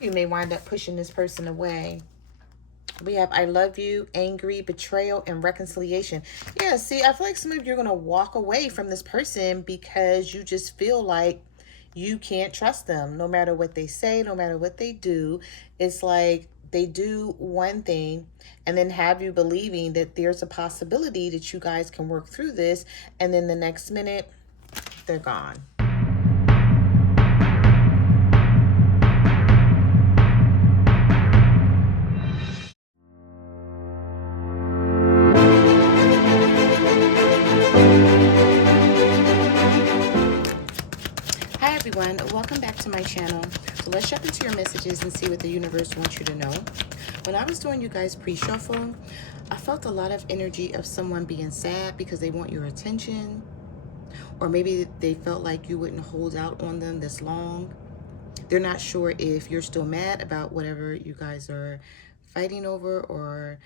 You may wind up pushing this person away. We have I love you, angry, betrayal, and reconciliation. Yeah, see, I feel like some of you are going to walk away from this person because you just feel like you can't trust them no matter what they say, no matter what they do. It's like they do one thing and then have you believing that there's a possibility that you guys can work through this. And then the next minute, they're gone. Hi everyone, welcome back to my channel. So let's jump into your messages and see what the universe wants you to know. When I was doing you guys pre-shuffle, I felt a lot of energy of someone being sad because they want your attention, or maybe they felt like you wouldn't hold out on them this long. They're not sure if you're still mad about whatever you guys are fighting over, or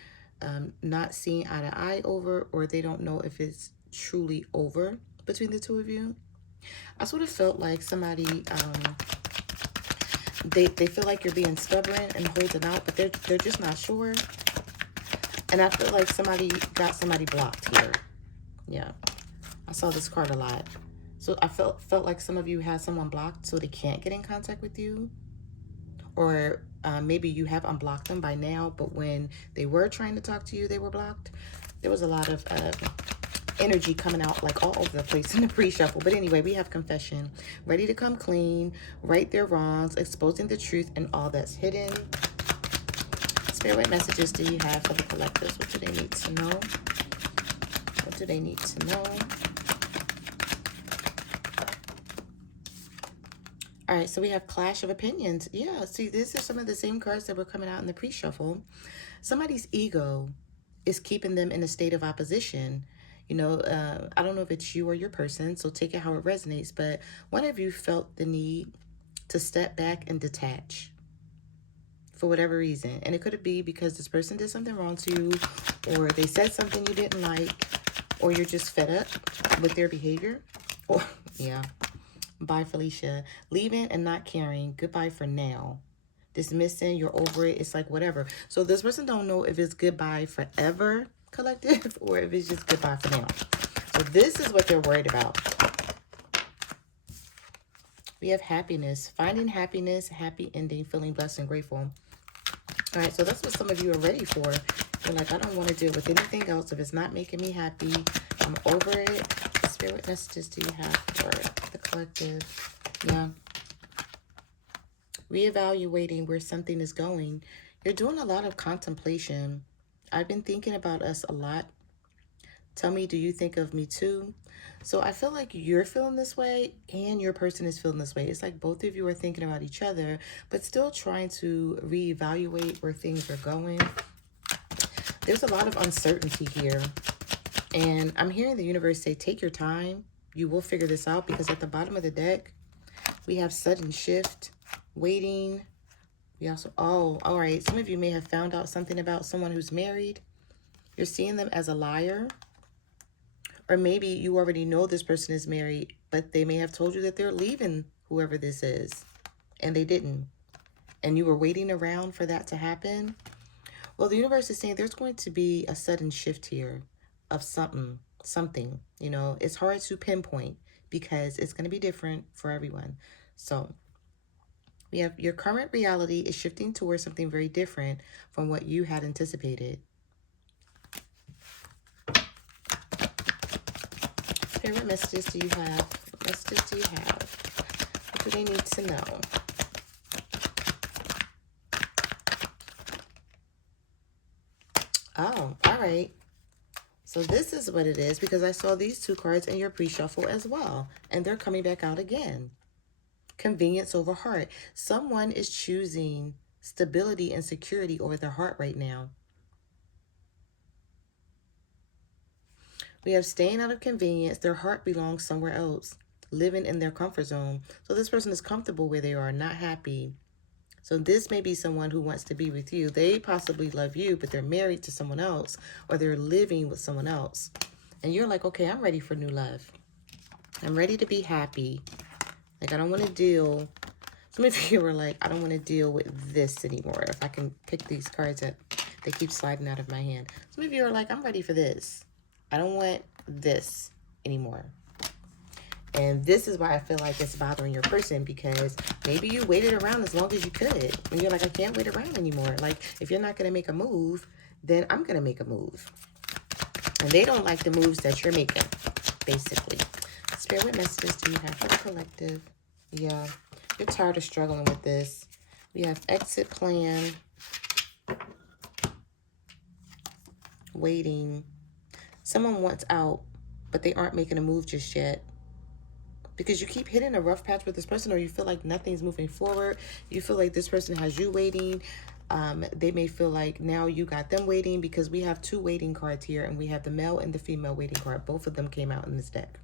not seeing eye to eye over, or they don't know if it's truly over between the two of you. I sort of felt like somebody, they feel like you're being stubborn and holding out, but they're just not sure. And I feel like somebody got somebody blocked here. Yeah, I saw this card a lot. So I felt like some of you had someone blocked so they can't get in contact with you. Or maybe you have unblocked them by now, but when they were trying to talk to you, they were blocked. There was a lot of energy coming out like all over the place in the pre-shuffle. But anyway, we have confession, ready to come clean, right their wrongs, exposing the truth and all that's hidden. Spirit, what messages do you have for the collectives? What do they need to know? What do they need to know? All right, so we have clash of opinions. Yeah, see, this is some of the same cards that were coming out in the pre-shuffle. Somebody's ego is keeping them in a state of opposition. You know, I don't know if it's you or your person, so take it how it resonates, but one of you felt the need to step back and detach for whatever reason. And it could be because this person did something wrong to you, or they said something you didn't like, or you're just fed up with their behavior. Or, yeah. Bye, Felicia. Leaving and not caring. Goodbye for now. Dismissing, you're over it. It's like whatever. So this person don't know if it's goodbye forever, collective, or if it's just goodbye for now. So this is what they're worried about. We have happiness. Finding happiness, happy ending, feeling blessed and grateful. All right, so that's what some of you are ready for. You're like, I don't want to deal with anything else. If it's not making me happy, I'm over it. Spirit, what messages do you have for the collective? Yeah. Reevaluating where something is going. You're doing a lot of contemplation. I've been thinking about us a lot. Tell me, do you think of me too? So I feel like you're feeling this way and your person is feeling this way. It's like both of you are thinking about each other, but still trying to reevaluate where things are going. There's a lot of uncertainty here. And I'm hearing the universe say, take your time. You will figure this out, because at the bottom of the deck, we have sudden shift, waiting. We also, oh, all right. Some of you may have found out something about someone who's married. You're seeing them as a liar. Or maybe you already know this person is married, but they may have told you that they're leaving whoever this is, and they didn't. And you were waiting around for that to happen. Well, the universe is saying there's going to be a sudden shift here of something, you know. It's hard to pinpoint because it's going to be different for everyone. So we have your current reality is shifting towards something very different from what you had anticipated. Okay, what messages do you have? What messages do you have? What do they need to know? Oh, all right. So this is what it is, because I saw these two cards in your pre-shuffle as well, and they're coming back out again. Convenience over heart. Someone is choosing stability and security over their heart right now. We have staying out of convenience. Their heart belongs somewhere else, living in their comfort zone. So this person is comfortable where they are, not happy. So this may be someone who wants to be with you. They possibly love you, but they're married to someone else, or they're living with someone else. And you're like, okay, I'm ready for new love. I'm ready to be happy. Like, I don't want to deal Some of you were like, I don't want to deal with this anymore. If I can pick these cards up, they keep sliding out of my hand. Some of you are like, I'm ready for this. I don't want this anymore. And this is why I feel like it's bothering your person, because maybe you waited around as long as you could. And you're like, I can't wait around anymore. Like, if you're not going to make a move, then I'm going to make a move. And they don't like the moves that you're making, basically. Spirit, what messages do you have for the collective? Yeah, you're tired of struggling with this. We have exit plan, waiting. Someone wants out, but they aren't making a move just yet, because you keep hitting a rough patch with this person, or you feel like nothing's moving forward. You feel like this person has you waiting. They may feel like now you got them waiting, because we have 2 waiting cards here, and we have the male and the female waiting card. Both of them came out in this deck.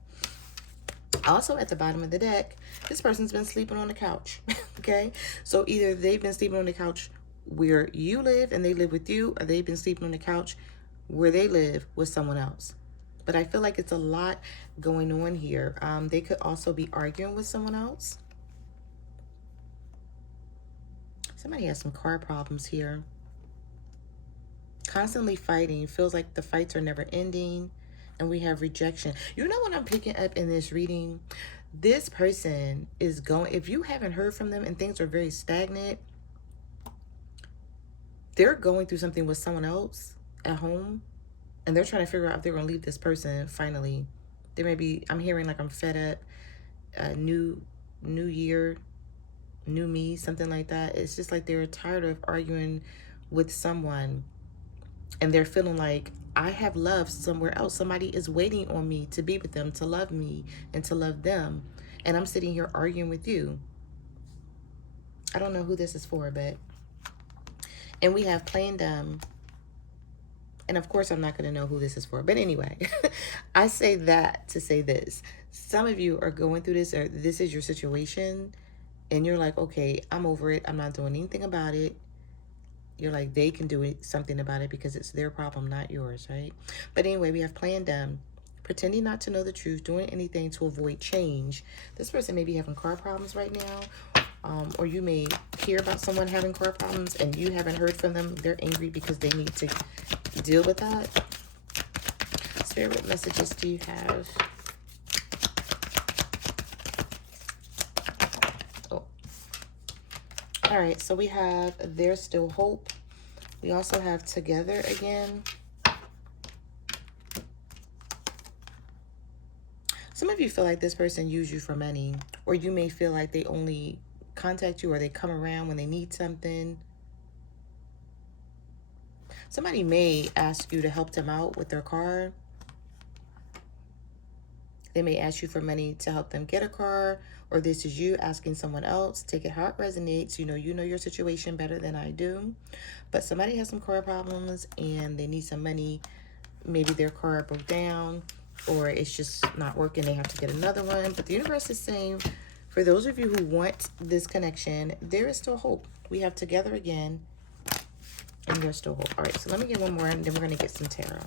Also at the bottom of the deck, this person's been sleeping on the couch. Okay, so either they've been sleeping on the couch where you live and they live with you, or they've been sleeping on the couch where they live with someone else. But I feel like it's a lot going on here. They could also be arguing with someone else. Somebody has some car problems here. Constantly fighting. Feels like the fights are never ending. And we have rejection. You know what I'm picking up in this reading? This person is going, if you haven't heard from them and things are very stagnant, they're going through something with someone else at home. And they're trying to figure out if they're going to leave this person finally. There may be, I'm hearing like, I'm fed up, new year, new me, something like that. It's just like they're tired of arguing with someone, and they're feeling like, I have love somewhere else. Somebody is waiting on me to be with them, to love me and to love them. And I'm sitting here arguing with you. I don't know who this is for, but, and we have playing dumb. And of course, I'm not going to know who this is for. But anyway, I say that to say this. Some of you are going through this, or this is your situation, and you're like, okay, I'm over it. I'm not doing anything about it. You're like, they can do something about it because it's their problem, not yours, right? But anyway, we have playing dumb, pretending not to know the truth, doing anything to avoid change. This person may be having car problems right now. Or you may hear about someone having car problems and you haven't heard from them. They're angry because they need to deal with that. Spirit, what messages do you have? Oh. All right, so we have there's still hope. We also have together again. Some of you feel like this person used you for money, or you may feel like they only contact you or they come around when they need something. Somebody may ask you to help them out with their car. They may ask you for money to help them get a car, or this is you asking someone else. Take it how it resonates. You know your situation better than I do. But somebody has some car problems and they need some money. Maybe their car broke down, or it's just not working. They have to get another one. But the universe is saying, for those of you who want this connection, there is still hope. We have together again, and there's still hope. All right, so let me get one more, and then we're going to get some tarot.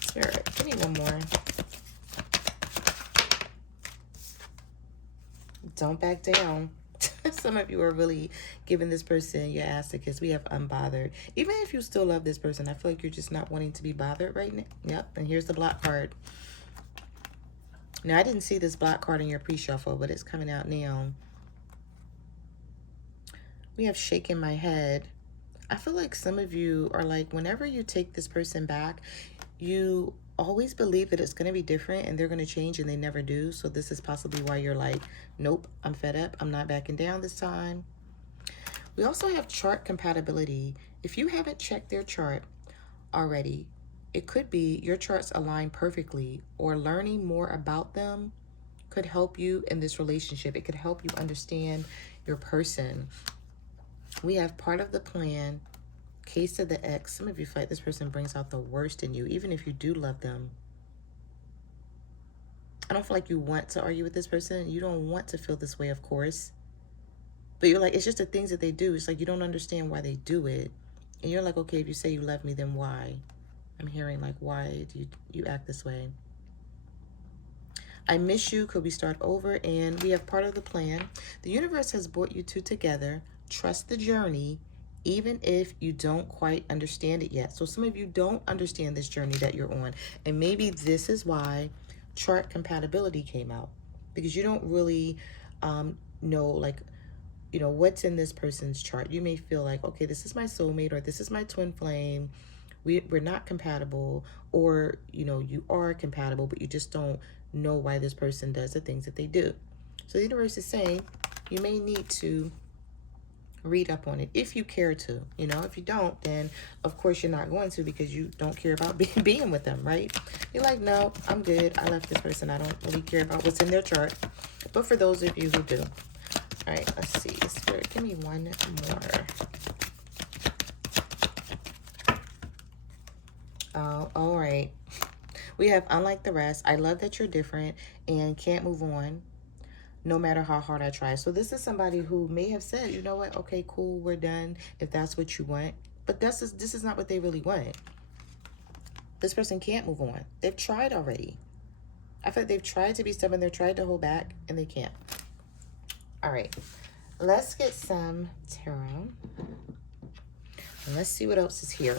Spirit, give me one more. Don't back down. Some of you are really giving this person your ass to kiss. We have unbothered. Even if you still love this person, I feel like you're just not wanting to be bothered right now. Yep, and here's the block card. Now, I didn't see this block card in your pre-shuffle, but it's coming out now. We have shaking my head. I feel like some of you are like, whenever you take this person back, you always believe that it's going to be different and they're going to change, and they never do. So this is possibly why you're like, nope, I'm fed up. I'm not backing down this time. We also have chart compatibility. If you haven't checked their chart already, it could be your charts align perfectly, or learning more about them could help you in this relationship. It could help you understand your person. We have part of the plan, case of the ex. Some of you feel like this person brings out the worst in you, even if you do love them. I don't feel like you want to argue with this person. You don't want to feel this way, of course. But you're like, it's just the things that they do. It's like you don't understand why they do it. And you're like, okay, if you say you love me, then why? I'm hearing like, why do you act this way? I miss you. Could we start over? And we have part of the plan. The universe has brought you two together. Trust the journey, even if you don't quite understand it yet. So some of you don't understand this journey that you're on. And maybe this is why chart compatibility came out. Because you don't really know, like, you know, what's in this person's chart. You may feel like, okay, this is my soulmate, or this is my twin flame. We're not compatible, or, you know, you are compatible, but you just don't know why this person does the things that they do. So the universe is saying you may need to read up on it if you care to. You know, if you don't, then of course you're not going to, because you don't care about being with them, right? You're like, no, I'm good. I left this person. I don't really care about what's in their chart. But for those of you who do, all right, let's see. Spirit, give me one more. Oh, all right. We have unlike the rest. I love that you're different and can't move on no matter how hard I try. So this is somebody who may have said, you know what? Okay, cool. We're done if that's what you want. But this is not what they really want. This person can't move on. They've tried already. I feel like they've tried to be stubborn. They've tried to hold back and they can't. All right. Let's get some tarot. And let's see what else is here.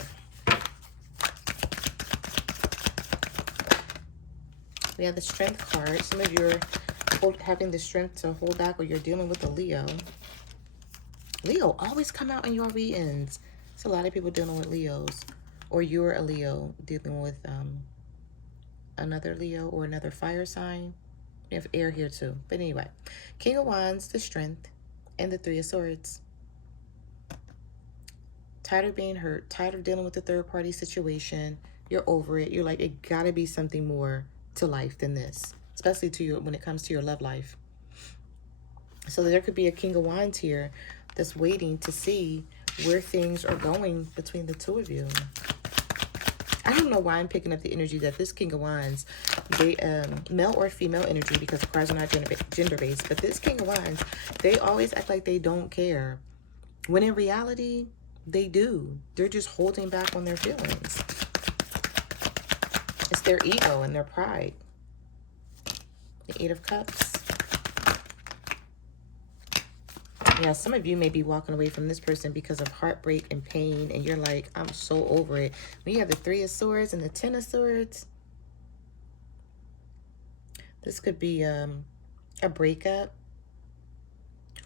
We have the Strength card. Some of you are having the strength to hold back, or you're dealing with a Leo. Leo always come out in your readings. It's a lot of people dealing with Leos. Or you're a Leo dealing with another Leo or another fire sign. We have air here too. But anyway, King of Wands, the Strength, and the Three of Swords. Tired of being hurt. Tired of dealing with the third-party situation. You're over it. You're like, it gotta be something more to life than this, especially to you when it comes to your love life. So there could be a King of Wands here that's waiting to see where things are going between the two of you. I don't know why I'm picking up the energy that this King of Wands, they male or female energy, because the cards are not gender-based, but this King of Wands, they always act like they don't care, when in reality they do. They're just holding back on their feelings. It's their ego and their pride. The Eight of Cups. Yeah, some of you may be walking away from this person because of heartbreak and pain, and you're like, I'm so over it. When you have the Three of Swords and the Ten of Swords, this could be a breakup,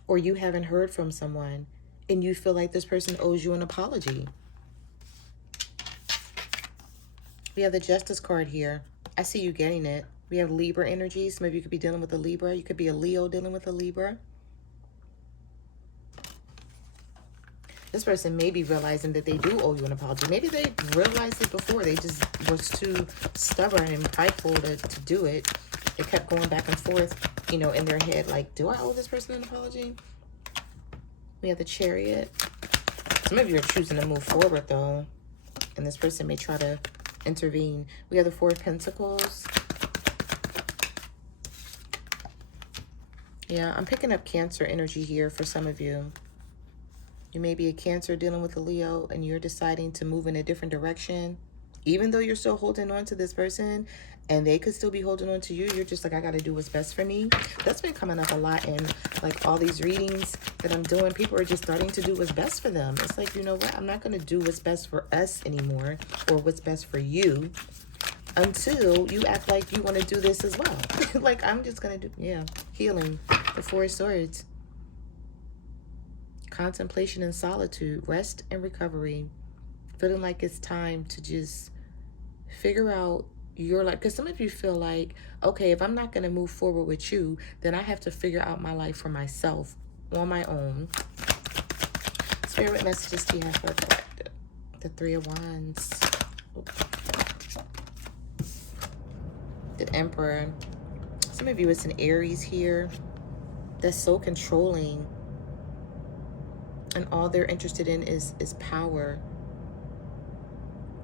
or you haven't heard from someone and you feel like this person owes you an apology. We have the Justice card here. I see you getting it. We have Libra energy. Some of you could be dealing with a Libra. You could be a Leo dealing with a Libra. This person may be realizing that they do owe you an apology. Maybe they realized it before. They just was too stubborn and prideful to do it. They kept going back and forth, you know, in their head, like, do I owe this person an apology? We have the Chariot. Some of you are choosing to move forward, though, and this person may try to intervene. We have the Four of Pentacles. Yeah, I'm picking up Cancer energy here for some of you. You may be a Cancer dealing with a Leo, and you're deciding to move in a different direction. Even though you're still holding on to this person, and they could still be holding on to you, you're just like, I got to do what's best for me. That's been coming up a lot in, like, all these readings that I'm doing. People are just starting to do what's best for them. It's like, you know what? I'm not going to do what's best for us anymore, or what's best for you, until you act like you want to do this as well. Like, I'm just going to do, yeah, healing. The Four of Swords. Contemplation and solitude. Rest and recovery. Feeling like it's time to just figure out your life. Because some of you feel like, okay, if I'm not going to move forward with you, then I have to figure out my life for myself on my own. Spirit messages do you have for the collective? The Three of Wands. The Emperor. Some of you, it's an Aries here that's so controlling, and all they're interested in is power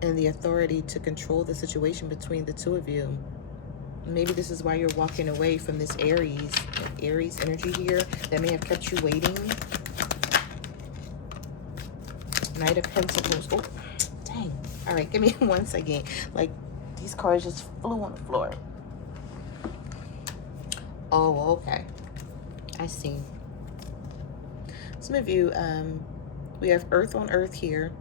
and the authority to control the situation between the two of you. Maybe this is why you're walking away from this Aries energy here that may have kept you waiting. Knight of Pentacles. Oh, dang. All right, give me one second. Like, these cards just flew on the floor. Oh, okay. I see. Some of you, we have Earth on Earth here.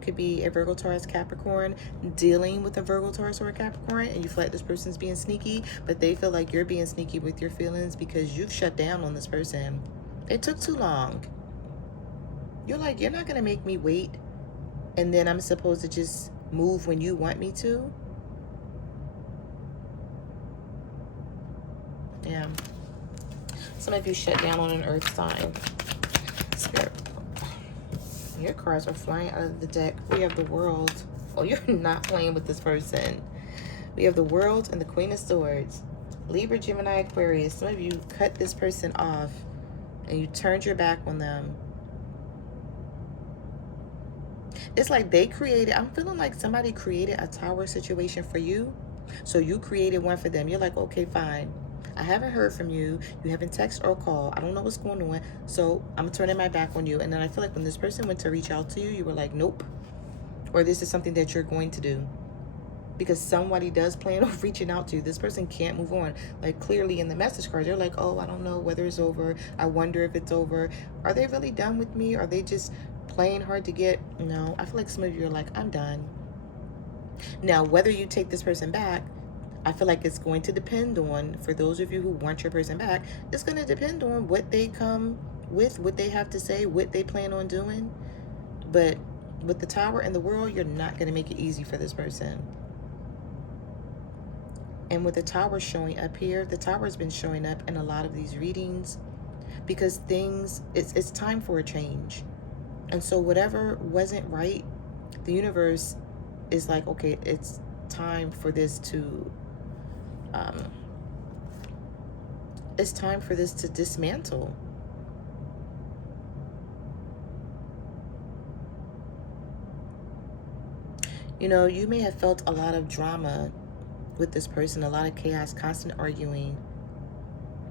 Could be a Virgo, Taurus, Capricorn dealing with a Virgo, Taurus, or a Capricorn, and you feel like this person's being sneaky, but they feel like you're being sneaky with your feelings because you've shut down on this person. It took too long. You're like, you're not going to make me wait, and then I'm supposed to just move when you want me to. Yeah. Some of you shut down on an Earth sign. Spirit. Your cards are flying out of the deck. We have the World. Oh, you're not playing with this person. We have the World and the Queen of Swords. Libra, Gemini, Aquarius. Some of you cut this person off and you turned your back on them. It's like they created, I'm feeling like somebody created a tower situation for you. So you created one for them. You're like, okay, fine. I haven't heard from you. You haven't texted or called. I don't know what's going on. So I'm turning my back on you. And then I feel like when this person went to reach out to you, you were like, nope. Or this is something that you're going to do. Because somebody does plan on reaching out to you. This person can't move on. Like clearly in the message cards, they're like, oh, I don't know whether it's over. I wonder if it's over. Are they really done with me? Are they just playing hard to get? No, I feel like some of you are like, I'm done. Now, whether you take this person back, I feel like it's going to depend on, for those of you who want your person back, it's going to depend on what they come with, what they have to say, what they plan on doing. But with the Tower and the World, you're not going to make it easy for this person. And with the Tower showing up here, the Tower has been showing up in a lot of these readings because it's time for a change. And so whatever wasn't right, the universe is like, okay, it's time for this to dismantle. You know, you may have felt a lot of drama with this person, a lot of chaos, constant arguing.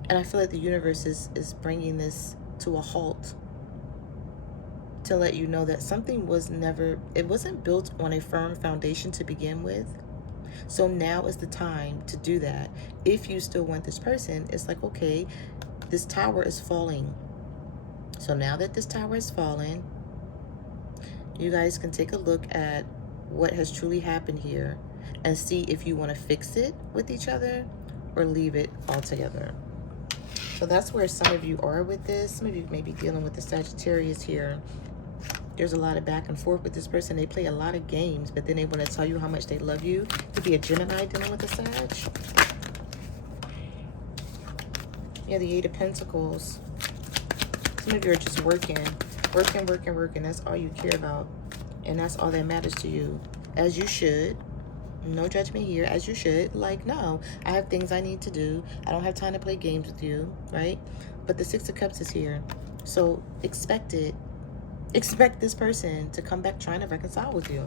And I feel like the universe is bringing this to a halt to let you know that something it wasn't built on a firm foundation to begin with. So now is the time to do that. If you still want this person, it's like, okay, this tower is falling. So now that this tower is fallen, you guys can take a look at what has truly happened here and see if you want to fix it with each other or leave it altogether. So that's where some of you are with this. Some of you may be dealing with the Sagittarius here. There's a lot of back and forth with this person. They play a lot of games, but then they want to tell you how much they love you. It could be a Gemini dealing with a Sag. Yeah, the Eight of Pentacles. Some of you are just working. That's all you care about. And that's all that matters to you. As you should. No judgment here. As you should. Like, no, I have things I need to do. I don't have time to play games with you, right? But the Six of Cups is here. So expect it. Expect this person to come back trying to reconcile with you.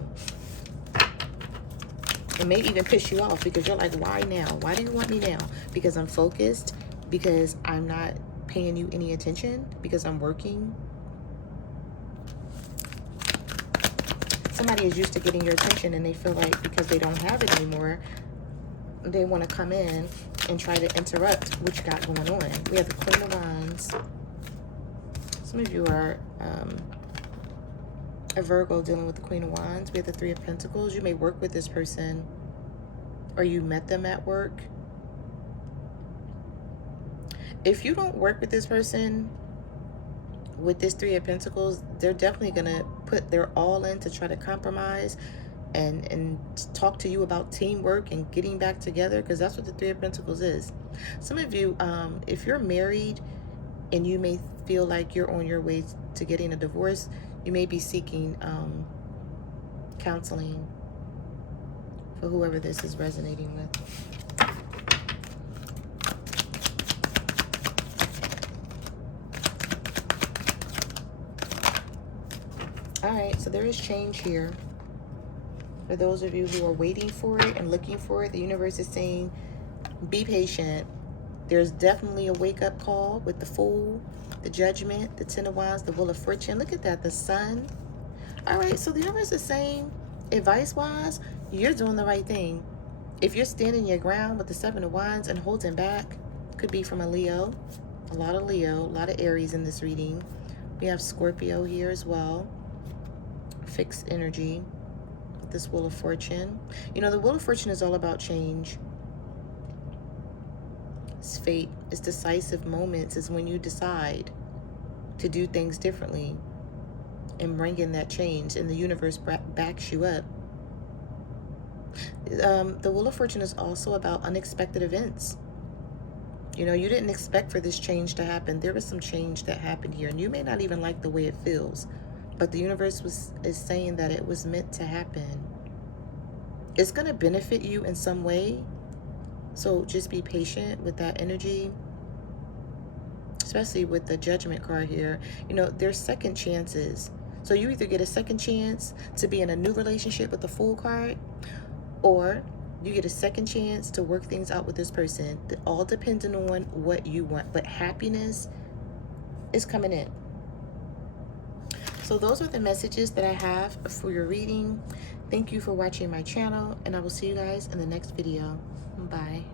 It may even piss you off because you're like, why now? Why do you want me now? Because I'm focused? Because I'm not paying you any attention? Because I'm working? Somebody is used to getting your attention and they feel like because they don't have it anymore, they want to come in and try to interrupt what you got going on. We have the Queen of Wands. Some of you are a Virgo dealing with the Queen of Wands. We have the Three of Pentacles. You may work with this person or you met them at work. If you don't work with this person, with this Three of Pentacles, they're definitely going to put their all in to try to compromise and talk to you about teamwork and getting back together, because that's what the Three of Pentacles is. Some of you, if you're married and you may feel like you're on your way to getting a divorce, you may be seeking counseling for whoever this is resonating with. All right, so there is change here. For those of you who are waiting for it and looking for it, the universe is saying, be patient. There's definitely a wake-up call with the Fool, the Judgment, the Ten of Wands, the Wheel of Fortune. Look at that, the Sun. All right, so the universe is saying, advice-wise, you're doing the right thing. If you're standing your ground with the Seven of Wands and holding back, Could be from a Leo. A lot of Aries in this reading. We have Scorpio here as well. Fixed energy. This Wheel of Fortune. You know, the Wheel of Fortune is all about change. It's fate. It's decisive moments. Is when you decide to do things differently and bring in that change, and the universe backs you up. The Wheel of Fortune is also about unexpected events. You know, you didn't expect for this change to happen. There was some change that happened here, and you may not even like the way it feels, but the universe is saying that it was meant to happen. It's going to benefit you in some way, so just be patient with that energy, especially with the Judgment card here. You know, there's second chances. So you either get a second chance to be in a new relationship with the Fool card, or you get a second chance to work things out with this person. All depending on what you want, but happiness is coming in. So those are the messages that I have for your reading. Thank you for watching my channel, and I will see you guys in the next video. Bye.